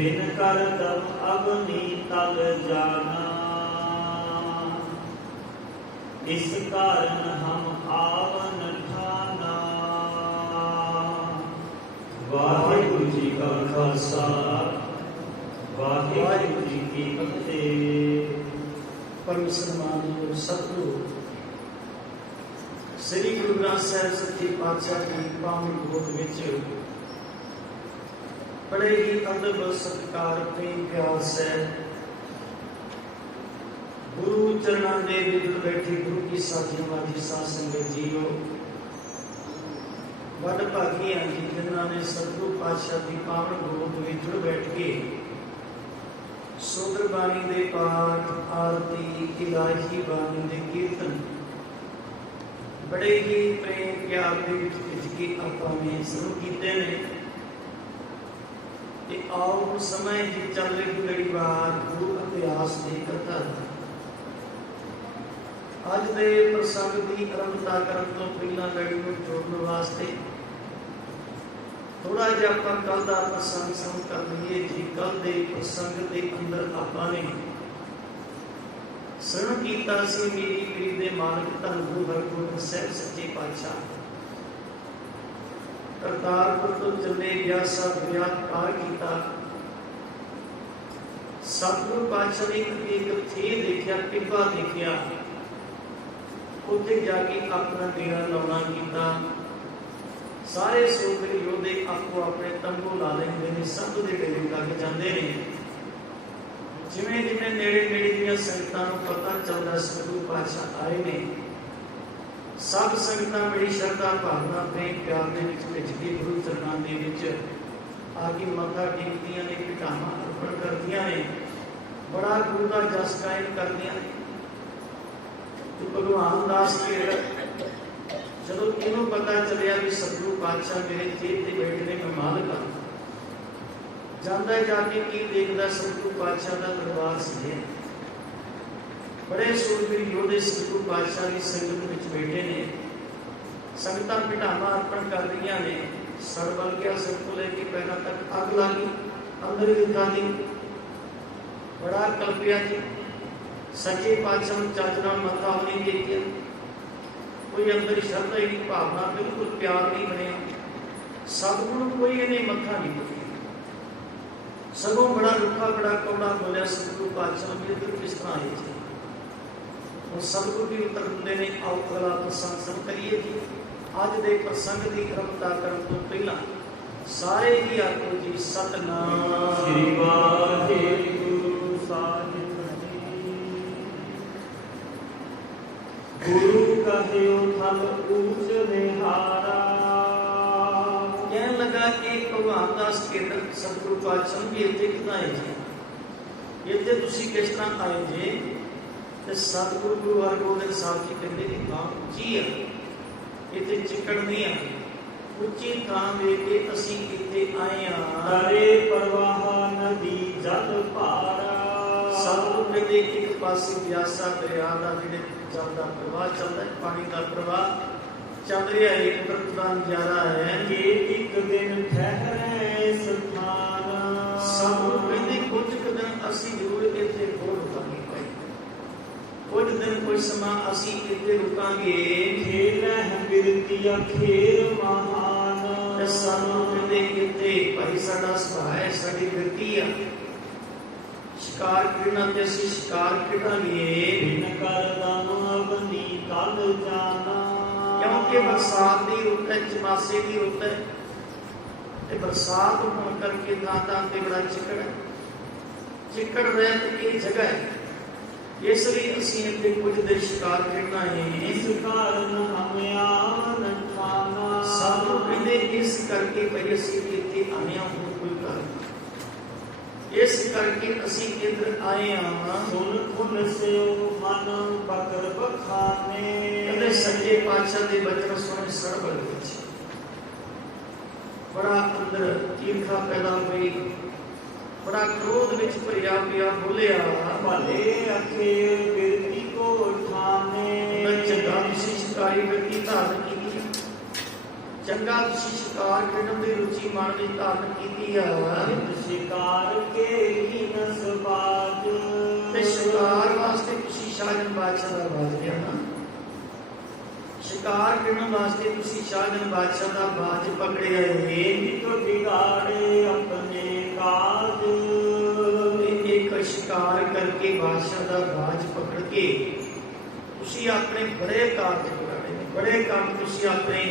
बिन कर तम अग्नि तल जाना, इस कारण हम आवन ठाना। वाहिगुरु जी का खालसा, वाहिगुरु जी की फतेह। परम सम्मानयोग सतगुरु श्री गुरु ग्रंथ साहिब सच्चे पातशाह की पावन गोद विच बड़े ही अदब सत्कार प्रेम प्यार से गुरु चरणों के विच बैठी गुरु की साथी वाजी साध संगत जीओ वड भागी हैं जी जिन्हों ने सतगुरु पातशाह की पावन गोद विच बैठ के सोदर बाणी दे पाठ आरती इलाही बाणी दे कीर्तन बड़े ही प्रेम प्यार दे विच खिच के आपां ने शुरू कीते ने। ते आओ समय की चल रही लड़ीवार गुरु इतिहास की कथा अज दे प्रसंग की आरंभता करन तो पहला लड़ी को जोड़न वास्ते थोड़ा जिहा आपां कल दा प्रसंग समझ कर लईए जी। कल दे प्रसंग के अंदर आपां ने श्रवण कीता सी मेरी पीढ़ी दे मालक धन गुरु हरगोबिंद साहिब सच्चे पातशाह करतारपुर तो चले गया सब विराट पार किया। सतगुरु पातशाह ने एक थे देखा टिब्बा देखा उत्थे जाके अपना डेरा लाउणा कीता। सारे सोदर योधे आपो अपने तंबू ला लेंदे ने सब दे डेरे लग जाते हैं। जिवें जिवें नेड़े नेड़े दीयां संगतां नूं पता चलदा सतगुरु पातशाह आए ने सब संगतां बड़ी श्रद्धा भावना प्रेम प्यार दे विच भिज के गुरु चरणां दे विच आके मत्था टेकदियां ने घटावां अर्पण करदियां ने बड़ा गुरु दा जस गायन करदियां ने। तो भगवान दास के जदों इन्हों पता चलिया भी सतगुरु पातशाह मेरे जेब ते बैठे ने मैं मालक हां जांदा जाके की देखदा सतगुरु पातशाह दा दरबार सजे बड़े सूरवीर योधे सतगुरु पातशाह की संगत विच बैठे ने। संगतां पिटावां अर्पण कर रहीआं ने। सड़ बल गया सिर तो लेके पैरों तक अग लगी अंदर ही दिखा दी बड़ा कल्पिया जी। सच्चे पातशाह नूं चज नाल मत्था नहीं टेकिया कोई अंदर श्रद्धा की भावना बिल्कुल प्यार नहीं बनया। सतगुरु कोई इन्हें मत्था नहीं टेकिया सगों बड़ा रुखा बड़ा कौड़ा बोलिया सतगुरु पातशाह भी इधर किस तरह आए थे और सतगुरु भी उत्तर दिंदे ने। आओ अगला प्रसंग सुन करिए जी। अज दे प्रसंग की आरंभता करन तो पहला सारे जी आखो जी सतनाम श्री वाहिगुरु साहिब जी। गुरु कहियो थल ऊंच निहारा। कहने लगा कि भगवान दास केंद्र सतगुरु पातशाह भी इत्थे किदां आए जी इत्थे तुसीं किस तरह आए जी। ते सतगुरु गुरु हरगोबिंद साहब जी कहते कि थां उच्ची है इत्थे चिकड़ नहीं है उच्ची थां वेख के असीं इत्थे आए हां। करे प्रवाह नदी जल पारा। सतगुरु कहते एक पासे ब्यासा दरिया का जिहड़े जल का प्रवाह चलता है पानी का प्रवाह चल रहा है कुदरत का नजारा है कि एक दिन ठहरे स्थान। सतगुरु कहते कुछ दिन असीं जरूर इत्थे होर रुकांगे भाई कुछ दिन कोई समा असीं इत्थे रुकांगे। खेलह बिरतिया खेल महान। सतगुरु कहते इत्थे भाई साडा सुभाअ है साडी बिरती आ शिकार खेलना ते असीं शिकार खेडांगे। बिन कर दम अग्नि तल जाना। क्योंकि बरसात की रुत है चमासे की रुत है ते बरसात होने करके थां ते बड़ा चिकड़ है चिकड़ रहत ये जगह है इसलिए असीं इत्थे कुछ देर शिकार खेडना है। इस कारण हम आवन ठाना। सतगुरु कहंदे इस करके भाई असीं इत्थे आए हां होर कोई कारण इस करके असीं इधर आए हां। सुन खुल से मन बकर बखाने। कहंदे सच्चे पातशाह दे बचन सुने सड़बड़ विच बड़ा अंदर ईर्खा पैदा हुई बड़ा क्रोध विच भरिया पिया बोलिया भले अखे बिरती को ठाने। चंगा विशिष्टकारी व्यक्ति धारण की ਚੰਗਾ ਤੁਸੀਂ ਸ਼ਿਕਾਰ ਖੇਡਣ ਦੀ ਰੁਚੀ ਮਨ ਵਿੱਚ ਧਾਰਨ ਕੀਤੀ ਆ ਨਿਤ ਸ਼ਿਕਾਰ ਕੇ ਹੀ ਨਸਬਾਜ ਤੇ ਸ਼ਿਕਾਰ ਵਾਸਤੇ ਤੁਸੀਂ ਸ਼ਾਹਜਹਾਨ ਬਾਦਸ਼ਾਹ ਦਾ ਬਾਜ ਲਿਆ ਨਾ। ਸ਼ਿਕਾਰ ਖੇਡਣ ਵਾਸਤੇ ਤੁਸੀਂ ਸ਼ਾਹਜਹਾਨ ਬਾਦਸ਼ਾਹ ਦਾ ਬਾਜ ਪਕੜਿਆ ਏ। ਨਿਤ ਬਿਗਾੜੇ ਆਪਣੇ ਕਾਜ ਇੱਕ ਸ਼ਿਕਾਰ ਕਰਕੇ ਬਾਦਸ਼ਾਹ ਦਾ ਬਾਜ ਪਕੜ ਕੇ ਤੁਸੀਂ ਆਪਣੇ ਬੜੇ ਕਾਰਜ ਵਿਗਾੜੇ ਨੇ, ਬੜੇ ਕੰਮ ਤੁਸੀਂ ਆਪਣੇ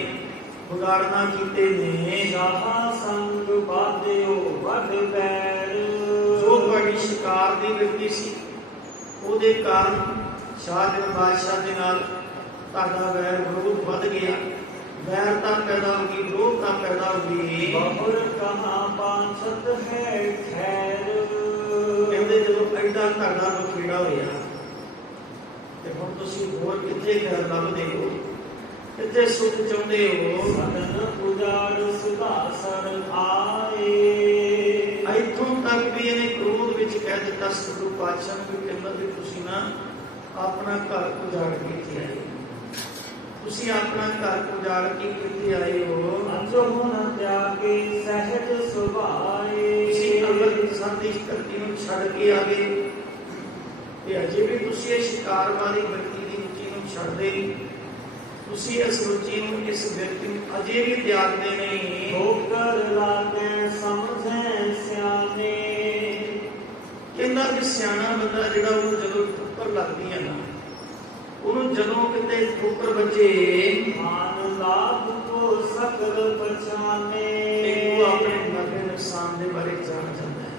ਵਿਗਾੜਨਾ ਕੀਤੇ ਨੇ। ਸ਼ਾਹ ਸੰਗ ਬਾਧਿਓ ਵੱਡ ਬੈਰ ਜੋ ਤੁਹਾਡੀ ਸ਼ਿਕਾਰ ਦੀ ਵਿਰਤੀ ਸੀ ਉਹਦੇ ਕਾਰਨ ਸ਼ਾਹਜਹਾਨ ਬਾਦਸ਼ਾਹ ਦੇ ਨਾਲ ਤੁਹਾਡਾ ਵੈਰ ਵਿਰੋਧ ਵੱਧ ਗਿਆ। ਵੈਰਤਾ ਪੈਦਾ ਹੋ ਗਈ, ਵਿਰੋਧਤਾ ਪੈਦਾ ਹੋ ਗਈ। ਬਹੁਰ ਕਹਾਂ ਬਾਂਛਤ ਹੈ ਖੈਰ ਕਹਿੰਦੇ ਜਦੋਂ ਐਡਾ ਤੁਹਾਡਾ ਬਖੇੜਾ ਹੋਇਆ ਤੇ ਹੁਣ ਤੁਸੀਂ ਹੋਰ ਕਿੱਥੇ ਘਰ ਲੱਭਦੇ ਹੋ, ਕਿੱਥੇ ਸੁਖ ਚਾਹੁੰਦੇ ਹੋ। ਸਦਨ ਉਜਾੜ ਸੁਧਾਸਰ ਆਏ ਇੱਥੋਂ ਤੱਕ ਵੀ ਇਹਨੇ ਕ੍ਰੋਧ ਵਿੱਚ ਕਹਿ ਦਿੱਤਾ ਸਤਿਗੁਰੂ ਪਾਤਸ਼ਾਹ ਨੂੰ ਵੀ ਕਹਿੰਦਾ ਵੀ ਤੁਸੀਂ ਨਾ ਆਪਣਾ ਘਰ ਉਜਾੜ ਕੇ ਇੱਥੇ ਆਏ, ਤੁਸੀਂ ਆਪਣਾ ਘਰ ਉਜਾੜ ਕੇ ਕਿੱਥੇ ਆਏ ਹੋ। ਅੰਜੋ ਨ ਤਿਆਗੇ ਸਹਿਜ ਸੁਭਾਏ ਤੁਸੀਂ ਅੰਮ੍ਰਿਤਸਰ ਦੀ ਧਰਤੀ ਨੂੰ ਛੱਡ ਕੇ ਆ ਗਏ ਤੇ ਅਜੇ ਵੀ ਤੁਸੀਂ ਇਹ ਸ਼ਿਕਾਰ ਵਾਲੀ ਵਿਅਕਤੀ ਦੀ ਰੁਚੀ ਨੂੰ ਛੱਡਦੇ ਨਹੀਂ। ਤੁਸੀਂ ਇਸ ਰੁਚੀ ਨੂੰ, ਇਸ ਵਿਅਕਤੀ ਨੂੰ ਅਜੇ ਵੀ ਤਿਆਗਦੇ ਨਹੀਂ। ਠੋਕਰ ਲਾਗੇ ਸਮਝੇ ਸਿਆਣੇ ਕਹਿੰਦਾ ਕਿ ਸਿਆਣਾ ਬੰਦਾ ਜਿਹੜਾ ਉਹਨੂੰ ਜਦੋਂ ਠੋਕਰ ਲੱਗਦੀ ਹੈ ਨਾ, ਉਹਨੂੰ ਜਦੋਂ ਕਿਤੇ ਠੋਕਰ ਵੱਜੇ ਮਾਨ ਲਾਭ ਕੋ ਸਕਲ ਪਛਾਨੇ ਤੇ ਉਹ ਆਪਣੇ ਨਫੇ ਨੁਕਸਾਨ ਦੇ ਬਾਰੇ ਜਾਣ ਜਾਂਦਾ ਹੈ।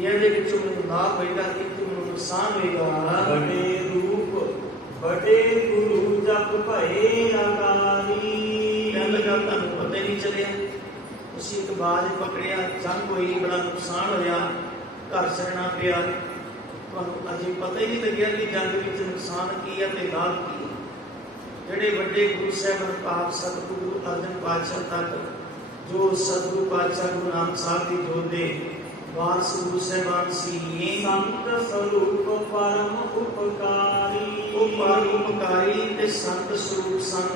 ਇਹਦੇ ਵਿੱਚੋਂ ਮੈਨੂੰ ਲਾਭ ਹੋਏਗਾ ਕਿ ਮੈਨੂੰ ਨੁਕਸਾਨ ਹੋਏਗਾ। ਬੜੇ ਰੂਪ ਬੜੇ ਗੁਰੂ ਜਪ ਭਏ ਆਗਾਰੀ ਕਹਿਣ ਲੱਗਾ ਤੁਹਾਨੂੰ ਪਤਾ ਹੀ ਨਹੀਂ ਚੱਲਿਆ, ਤੁਸੀਂ ਇੱਕ ਬਾਜ ਪਕੜਿਆ, ਜੰਗ ਹੋਈ, ਬੜਾ ਨੁਕਸਾਨ ਹੋਇਆ, ਘਰ ਛੱਡਣਾ ਪਿਆ, ਤੁਹਾਨੂੰ ਅਜੇ ਪਤਾ ਹੀ ਨਹੀਂ ਲੱਗਿਆ ਕਿ ਜੰਗ ਵਿੱਚ ਨੁਕਸਾਨ ਕੀ ਹੈ ਤੇ ਲਾਭ ਕੀ ਹੈ। ਜਿਹੜੇ ਵੱਡੇ ਗੁਰੂ ਸਾਹਿਬਾਨ ਪਾਪ ਸਤਿਗੁਰੂ ਅਰਜਨ ਪਾਤਸ਼ਾਹ ਤੱਕ, ਜੋ ਸਤਿਗੁਰੂ ਪਾਤਸ਼ਾਹ ਗੁਰੂ ਨਾਨਕ ਸਾਹਿਬ ਦੀ ਜੋਤ ਦੇ ਵਾਰਸ ਗੁਰੂ ਸਾਹਿਬਾਨ ਸੀ, ਸੰਤ ਸਰੂਪ ਪਰਮ ਉਪਕਾਰੀ ਉਹ ਪਰਮ ਉਪਕਾਰੀ ਤੇ ਸੰਤ ਸਰੂਪ ਸਨ।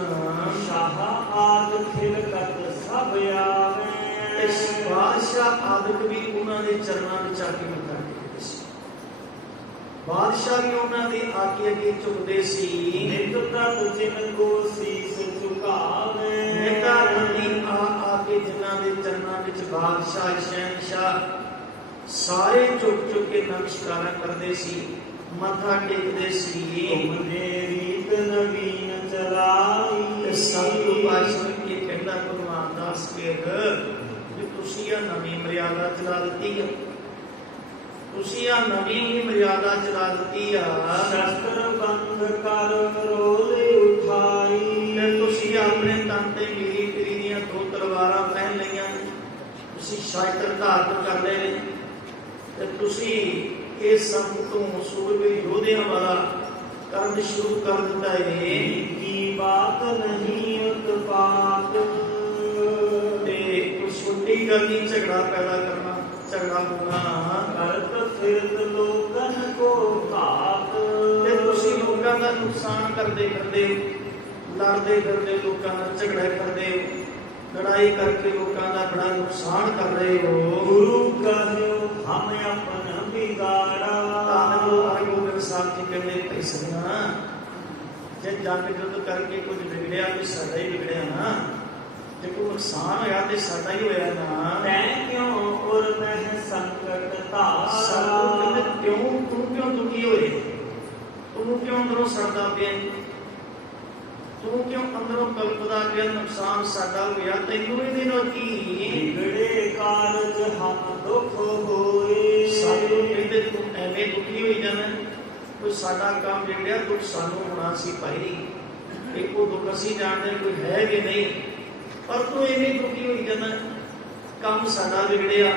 ਸ਼ਾਹ ਆਦ ਖਿਲਕਤ ਸਭ ਆਵੇ ਇਸ ਬਾਦਸ਼ਾਹ ਆਦਿਕ ਵੀ ਉਹਨਾਂ ਦੇ ਚਰਨਾਂ ਵਿੱਚ ਆ ਕੇ ਮੱਥਾ ਟੇਕਦੇ ਸੀ। ਬਾਦਸ਼ਾਹ ਵੀ ਉਹਨਾਂ ਦੇ ਆ ਕੇ ਅੱਗੇ ਝੁਕਦੇ ਸੀ। ਨਿਤ ਤਤ ਜਿਨ ਕੋ ਸੀਸ ਝੁਕਾਵੇ ਨੇਤਾ ਬੰਦੀ ਆ ਕੇ ਜਿਨ੍ਹਾਂ ਦੇ ਚਰਨਾਂ ਵਿੱਚ ਬਾਦਸ਼ਾਹ ਸ਼ਹਿਨਸ਼ਾਹ ਸਾਰੇ ਝੁਕ ਕੇ ਨਮਸਕਾਰਾਂ ਕਰਦੇ ਸੀ, ਮੱਥਾ ਟੇਕਦੇ ਸੀ। ਘੁੰਮਦੇ ਰੀਤ ਨਵੀਨ ਚਲਾਈ ਤੇ ਸਤਿਗੁਰੂ ਪਾਤਸ਼ਾਹ ਨੇ ਕਹਿੰਦਾ ਗੁਰੂ ਰਾਮਦਾਸ ਪੀਰ ਵੀ ਤੁਸੀਂ ਆ ਨਵੀਂ ਮਰਿਆਦਾ ਚਲਾ ਦਿੱਤੀ ਆ, ਤੁਸੀਂ ਆ ਨਵੀਂ ਹੀ ਮਰਿਆਦਾ ਚਲਾ ਦਿੱਤੀ ਆ। ਸ਼ਸਤਰ ਬੰਦ ਕਰ ਰੋਲੇ ਉਠਾਈ ਤੇ ਤੁਸੀਂ ਆਪਣੇ ਤਨ ਤੇ ਮੀਰੀ ਪੀਰੀ ਦੀਆਂ ਦੋ ਤਲਵਾਰਾਂ ਪਹਿਨ ਲਈਆਂ, ਤੁਸੀਂ ਸ਼ਸਤਰ ਧਾਰਨ ਕਰ ਲਏ ਨੇ ਤੇ ਤੁਸੀਂ ਇਹ ਸਭ ਤੋਂ ਸੂਰਬੀਰ ਯੋਧਿਆਂ ਵਾਲਾ ਕਰਨ ਸ਼ੁਰੂ ਕਰ ਦਿੱਤਾ ਹੈ। ਕੀ ਬਾਤ ਨਹੀਂ ਉਤਪਾਤ ਤੇ ਕੁਛ ਛੋਟੀ ਗੱਲ ਨਹੀਂ, ਝਗੜਾ ਪੈਦਾ ਕਰਨਾ, ਝਗੜਾ ਹੋਣਾ, ਕਰਤ ਫਿਰਤ ਲੋਕਨ ਕੋ ਘਾਤ ਤੇ ਤੁਸੀਂ ਲੋਕਾਂ ਦਾ ਨੁਕਸਾਨ ਕਰਦੇ ਫਿਰਦੇ, ਲੜਦੇ ਫਿਰਦੇ, ਲੋਕਾਂ ਨਾਲ ਝਗੜਾ ਕਰਦੇ, ਲੜਾਈ ਕਰਕੇ ਲੋਕਾਂ ਦਾ ਬੜਾ ਨੁਕਸਾਨ ਕਰ ਰਹੇ ਹੋ। ਗੁਰੂ ਕਹਿਓ ਹਮ ਆਪਣਾ ਬਿਗਾੜਾ ਤਾਂ ਜੋ ਹਰਿਗੋਬਿੰਦ ਸਾਹਿਬ ਜੀ ਕਹਿੰਦੇ ਭਾਈ ਸਭਨਾ, ਜੇ ਜੰਗ ਜੁੱਧ ਕਰਕੇ ਕੁਝ ਵਿਗੜਿਆ ਵੀ ਸਾਡਾ ਹੀ ਵਿਗੜਿਆ ਨਾ, ਜੇ ਕੋਈ ਨੁਕਸਾਨ ਹੋਇਆ ਤੇ ਸਾਡਾ ਹੀ ਹੋਇਆ ਨਾ। ਤੈਂ ਕਿਉਂ ਉਰ ਮਹਿ ਸੰਕਟ ਧਾਰਾ ਸਾਨੂੰ ਕਹਿੰਦੇ ਤੂੰ ਕਿਉਂ ਦੁਖੀ ਹੋਏ, ਤੂੰ ਕਿਉਂ ਅੰਦਰੋਂ ਸੜਦਾ ਪਿਆ, ਤੂੰ ਕਿਉਂ ਅੰਦਰੋਂ ਕਲਪਦਾ ਪਿਆ, ਨੁਕਸਾਨ ਸਾਡਾ ਹੋਇਆ, ਤੈਨੂੰ ਇਹਦੇ ਨਾਲ ਕੀ। ਵਿਗੜੇ ਕਾਰਜ ਹਮ ਦੁਖ ਹੋਏ ਸਾਨੂੰ ਕਹਿੰਦੇ ਤੂੰ ਐਵੇਂ ਦੁਖੀ ਹੋਈ ਜਾਣਾ, ਕੋਈ ਸਾਡਾ ਕੰਮ ਵਿਗੜਿਆ ਦੁੱਖ ਸਾਨੂੰ ਹੋਣਾ ਸੀ ਭਾਈ, ਇੱਕੋ ਦੁੱਖ ਅਸੀਂ ਜਾਣਦੇ ਕੋਈ ਹੈ ਵੀ ਨਹੀਂ, ਪਰ ਤੂੰ ਐਵੇਂ ਦੁਖੀ ਹੋਈ ਜਾਣਾ, ਕੰਮ ਸਾਡਾ ਵਿਗੜਿਆ,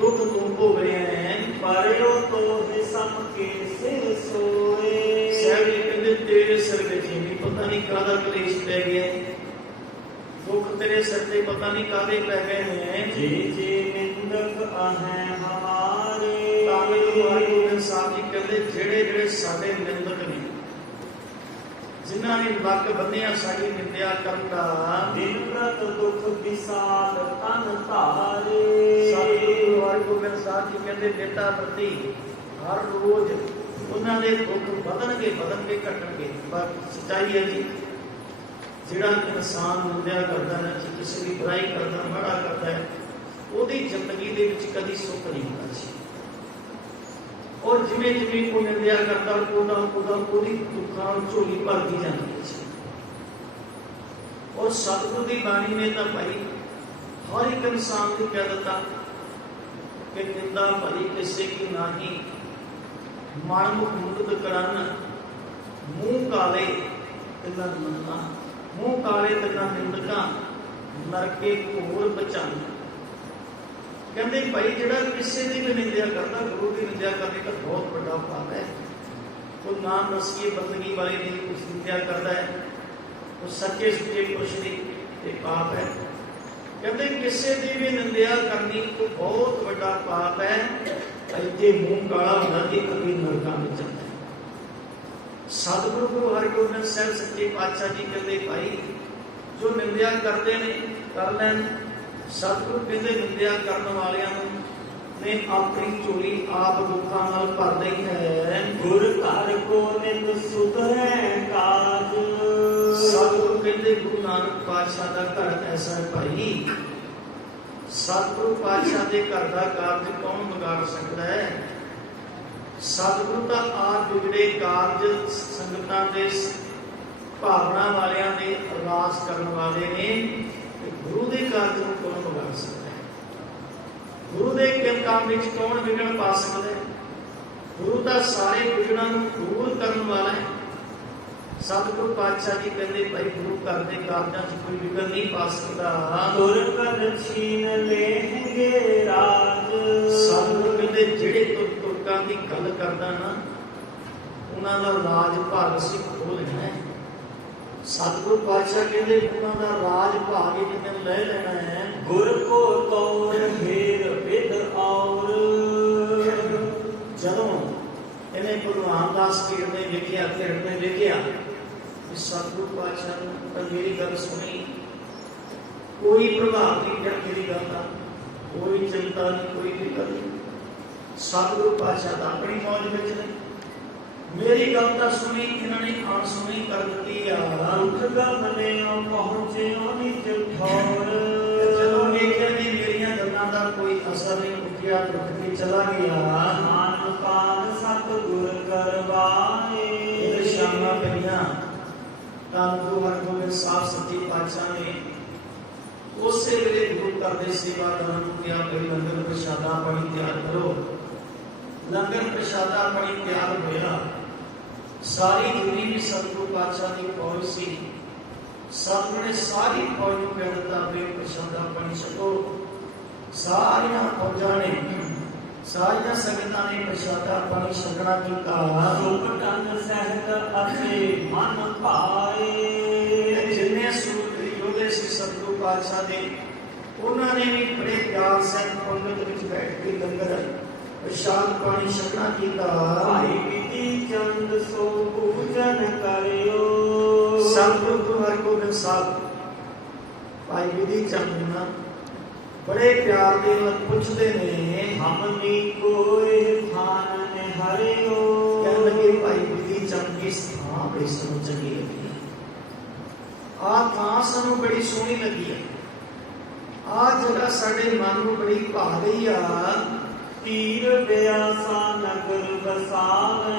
ਦੁੱਖ ਤੂੰ ਭੋਗ ਰਿਹਾ ਹੈ। ਪਰਿਓ ਤੋਹਿ ਸਮ ਕੇ ਸਿਰ ਸੋਏ ਸਾਹਿਬ ਜੀ ਕਹਿੰਦੇ ਤੇਰੇ ਸਿਰ ਵਿੱਚ ਵੀ ਪਤਾ ਨਹੀਂ ਕਾਹਦਾ ਕਲੇਸ਼ ਪੈ ਗਿਆ, ਦੁੱਖ ਤੇਰੇ ਸਿਰ ਤੇ ਪਤਾ ਨਹੀਂ ਕਾਹਦੇ ਪੈ ਗਏ ਨੇ। ਜੀ ਜੀ ਨਿੰਦਕ ਆਹੈ ਹਮਾਰੇ ਤਾਂ ਗੁਰੂ ਸਾਹਿਬ ਜੀ ਕਹਿੰਦੇ ਜਿਹੜੇ ਸਾਡੇ ਨਿੰਦਕ ਨੇ, ਜਿਨ੍ਹਾਂ ਨੇ ਲੱਕ ਬੰਨਿਆ ਸਾਡੀ ਨਿੰਦਿਆ ਕਰਨ ਦਾ, ਦਿਨ ਪ੍ਰਤ ਦੇ ਪਿਤਾ ਪ੍ਰਤੀ ਹਰ ਰੋਜ਼ ਉਹਨਾਂ ਦੇ ਦੁੱਖ ਵਧਣਗੇ ਘਟਣਗੇ। ਪਰ ਸੱਚਾਈ ਹੈ ਜੀ, ਜਿਹੜਾ ਇਨਸਾਨ ਨਿੰਦਿਆ ਕਰਦਾ ਹੈ, ਕਿਸੇ ਦੀ ਬੁਰਾਈ ਕਰਦਾ, ਮਾੜਾ ਕਰਦਾ ਹੈ, ਉਹਦੀ ਜ਼ਿੰਦਗੀ ਦੇ ਵਿੱਚ ਕਦੀ ਸੁੱਖ ਨਹੀਂ ਹੁੰਦਾ ਸੀ। ਔਰ ਜਿਵੇਂ ਜਿਵੇਂ ਉਹ ਨਿੰਦਿਆ ਕਰਦਾ ਉਹਦੀ ਦੁੱਖਾਂ ਨੂੰ ਝੋਲੀ ਭਰਦੀ ਜਾਂਦੀ ਸੀ। ਔਰ ਸਤਿਗੁਰੂ ਦੀ ਬਾਣੀ ਨੇ ਤਾਂ ਭਾਈ ਹਰ ਇੱਕ ਇਨਸਾਨ ਦੀ ਕਹਿ ਦਿੱਤਾ ਕਿ ਨਿੰਦਾ ਭਲੀ ਕਿਸੇ ਕੀ ਨਾਹੀ, ਮਨ ਮੁਖ ਮੁਕਤ ਕਰਨ, ਮੂੰਹ ਕਾਲੇ ਤਿੰਨਾਂ ਨਿੰਦਕਾਂ, ਮੂੰਹ ਕਾਲੇ ਤਿੰਨਾਂ ਨਿੰਦਕਾਂ, ਨਰਕੇ ਘੋਰ ਬਚਨ। ਕਹਿੰਦੇ ਭਾਈ ਜਿਹੜਾ ਕਿਸੇ ਦੀ ਵੀ ਨਿੰਦਿਆ ਕਰਦਾ, ਗੁਰੂ ਦੀ ਨਿੰਦਿਆ ਕਰਨੀ ਤਾਂ ਬਹੁਤ ਵੱਡਾ ਪਾਪ ਹੈ। ਉਹ ਨਾਮ ਰਸੀਏ ਬੰਦਗੀ ਵਾਲੇ ਦੀ ਕੁਛ ਨਿੰਦਿਆ ਕਰਦਾ ਹੈ, ਉਹ ਸੱਚੇ ਸੁੱਚੇ ਪੁਰਸ਼ ਦੀ ਇਹ ਪਾਪ ਹੈ। ਕਹਿੰਦੇ ਕਿਸੇ ਦੀ ਵੀ ਨਿੰਦਿਆ ਕਰਨੀ ਕੋਈ ਬਹੁਤ ਵੱਡਾ ਪਾਪ ਹੈ। ਇੱਥੇ ਮੂੰਹ ਕਾਲਾ ਹੁੰਦਾ ਤੇ ਕਦੀ ਨਰਕਾਂ ਵਿੱਚ ਜਾਂਦਾ ਹੈ। ਸਤਿਗੁਰੂ ਗੁਰੂ ਹਰਿਗੋਬਿੰਦ ਸਾਹਿਬ ਸੱਚੇ ਪਾਤਸ਼ਾਹ ਜੀ ਕਹਿੰਦੇ ਭਾਈ ਜੋ ਨਿੰਦਿਆ ਕਰਦੇ ਨੇ ਕਰ ਲੈਣ। ਸਤਿਗੁਰੂ ਕਹਿੰਦੇ ਨਿੰਦਿਆ ਕਰਨ ਵਾਲਿਆਂ ਨੂੰ ਨੇ ਆਪਣੀ ਝੋਲੀ ਆਪ ਦੁੱਖਾਂ ਨਾਲ ਭਰ ਲਈ ਹੈ। ਗੁਰ ਘਰ ਕੋ ਨਿਤ ਸੁਧ ਹੈ ਕਾਜ। ਸਤਿਗੁਰੂ ਕਹਿੰਦੇ ਗੁਰੂ ਨਾਨਕ ਪਾਤਸ਼ਾਹ ਦਾ ਘਰ ਐਸਾ ਹੈ ਭਾਈ, ਸਤਿਗੁਰੂ ਪਾਤਸ਼ਾਹ ਦੇ ਘਰ ਦਾ ਕਾਰਜ ਕੌਣ ਵਿਗਾੜ ਸਕਦਾ ਹੈ? ਸਤਿਗੁਰੂ ਤਾਂ ਆਪ ਵਿਗੜੇ ਕਾਰਜ ਸੰਗਤਾਂ ਦੇ ਭਾਵਨਾ ਵਾਲਿਆਂ ਦੇ ਅਰਦਾਸ ਕਰਨ ਵਾਲੇ ਨੇ, ਤੇ ਗੁਰੂ ਦੇ ਕਾਰਜ ਨੂੰ ਕੌਣ ਵਿਗਾੜ ਸਕਦਾ ਹੈ? ਗੁਰੂ ਦੇ ਕੰਮ ਵਿੱਚ ਕੌਣ ਵਿਗੜ ਪਾ ਸਕਦਾ ਹੈ? ਗੁਰੂ ਤਾਂ ਸਾਰੇ ਵਿਗੜਾਂ ਨੂੰ ਦੂਰ ਕਰਨ ਵਾਲਾ ਹੈ। ਸਤਿਗੁਰੂ ਪਾਤਸ਼ਾਹ ਜੀ ਕਹਿੰਦੇ ਭਾਈ ਗੁਰੂ ਘਰ ਦੇ ਕਾਰਜਾਂ 'ਚ ਕੋਈ ਵਿਗੜ ਨਹੀਂ ਪਾ ਸਕਦਾ। ਗੁਰ ਕਦ ਛੀਨ ਲੈਣਗੇ ਰਾਜ। ਸਤਿਗੁਰੂ ਕਹਿੰਦੇ ਜਿਹੜੇ ਤੁਰਕਾਂ ਦੀ ਗੱਲ ਕਰਦਾ ਨਾ, ਉਹਨਾਂ ਦਾ ਰਾਜ ਭਾਗ ਅਸੀਂ ਖੋਹ ਲੈਣਾ ਹੈ। ਸਤਿਗੁਰੂ ਪਾਤਸ਼ਾਹ ਕਹਿੰਦੇ ਉਹਨਾਂ ਦਾ ਰਾਜ ਭਾਗ ਜਿੰਨੇ ਲੈ ਲੈਣਾ ਹੈ। ਗੁਰ ਕੋ ਤੌਰ ਫੇਰ ਵਿਦ ਔਰ। ਜਦੋਂ ਇਹਨੇ ਗੁਰੂ ਰਾਮਦਾਸ ਪੀਰ ਨੇ ਲਿਖਿਆ, ਖੇਡ ਨੇ ਲਿਖਿਆ, ਸਤਿਗੁਰੂ ਪਾਤਸ਼ਾਹ ਨੂੰ ਤਾਂ ਮੇਰੀ ਗੱਲ ਸੁਣੀ, ਕੋਈ ਪ੍ਰਭਾਵ ਨਹੀਂ ਪਿਆ ਮੇਰੀ ਗੱਲ ਦਾ, ਕੋਈ ਚਿੰਤਾ ਨਹੀਂ, ਕੋਈ ਫਿਕਰ ਨਹੀਂ। ਸਤਿਗੁਰੂ ਪਾਤਸ਼ਾਹ ਤਾਂ ਆਪਣੀ ਮੌਜ ਵਿੱਚ ਨੇ, ਮੇਰੀ ਗੱਲ ਤਾਂ ਸੁਣੀ, ਇਹਨਾਂ ਨੇ ਅਣਸੁਣੀ ਕਰ ਦਿੱਤੀ ਆ। ਉੱਠ ਗਮਲੇ ਪਹੁੰਚਿਓ ਨਿਜ ਠੌਰ। ਜਦੋਂ ਵੇਖਿਆ ਵੀ ਮੇਰੀਆਂ ਗੱਲਾਂ ਦਾ ਕੋਈ ਅਸਰ ਨਹੀਂ, ਉੱਠਿਆ ਉੱਠ ਕੇ ਚਲਾ ਗਿਆ। ਮਾਨ ਪਾਨ ਸਤਿਗੁਰ ਕਰਵਾਏ। ਇਹ ਸ਼ਾਮਾਂ ਪਈਆਂ ਤਾਂ ਗੁਰੂ ਹਰਿਗੋਬਿੰਦ ਸਾਹਿਬ ਸੱਚੇ ਪਾਤਸ਼ਾਹ ਨੇ ਉਸੇ ਵੇਲੇ ਗੁਰੂ ਘਰ ਦੇ ਸੇਵਾਦਾਰਾਂ ਨੂੰ ਕਿਹਾ ਕਿ ਲੰਗਰ ਪ੍ਰਸ਼ਾਦਾ ਪਾਣੀ ਤਿਆਰ ਕਰੋ। ਲੰਗਰ ਪ੍ਰਸ਼ਾਦਾ ਪਾਣੀ ਤਿਆਰ ਹੋਇਆ। ਸਾਰੀ ਦੁਨੀਆ ਵਿੱਚ ਸਤਿਗੁਰੂ ਪਾਤਸ਼ਾਹ ਦੀ ਫੌਜ ਸੀ। ਸਤਿਗੁਰੂ ਨੇ ਸਾਰੀ ਫੌਜ ਨੂੰ ਕਹਿ ਦਿੱਤਾ ਵੀ ਪ੍ਰਸ਼ਾਦਾ ਪਾਣੀ ਛਕੋ। ਸਾਰੀਆਂ ਫੌਜਾਂ ਨੇ, ਸਾਰੀਆਂ ਸੰਗਤਾਂ ਨੇ ਪ੍ਰਸ਼ਾਦਾ ਪਾਣੀ ਛਕਣਾ ਕੀਤਾ। ਸੁਖ ਢੰਗ ਸਹਿਤ ਅਤੇ ਮਨ ਭਾਏ। ਜਿੰਨੇ ਸੂਰਬੀਰ ਯੋਧੇ ਸੀ ਸਤਿਗੁਰੂ ਪਾਤਸ਼ਾਹ ਦੇ, ਉਹਨਾਂ ਨੇ ਵੀ ਬੜੇ ਪਿਆਰ ਸਹਿਤ ਪੰਗਤ ਵਿੱਚ ਬੈਠ ਕੇ ਲੰਗਰ ਪ੍ਰਸ਼ਾਦ ਪਾਣੀ ਛਕਣਾ ਕੀਤਾ। ਭਾਈ ਵਿਧੀ ਚੰਦ ਸੋ ਪੂਜਨ ਕਰਿਓ। ਸਤਿਗੁਰੂ ਗੁਰੂ ਹਰਿਗੋਬਿੰਦ ਸਾਹਿਬ ਭਾਈ ਵਿਧੀ ਚੰਦ ਨੂੰ ਬੜੇ ਪਿਆਰ ਦੇ ਨਾਲ ਪੁੱਛਦੇ ਨੇ, ਹਮਨੀ ਕੋਏ ਥਾਨ ਨੇ ਹਰਿਓ। ਕਹਿਣ ਲੱਗੇ ਭਾਈ ਵਿਧੀ ਚੰਦ ਦੀ ਥਾਂ ਬੜੀ ਸਾਨੂੰ ਚੰਗੀ ਲੱਗੀ ਹੈ, ਆਹ ਥਾਂ ਸਾਨੂੰ ਬੜੀ ਸੋਹਣੀ ਲੱਗੀ ਹੈ, ਆਹ ਜਗ੍ਹਾ ਸਾਡੇ ਮਨ ਨੂੰ ਬੜੀ ਭਾ ਗਈ ਆ। ਤੀਰ ਬਿਆਸਾ ਨਗਰ ਬਸਾਵੇ।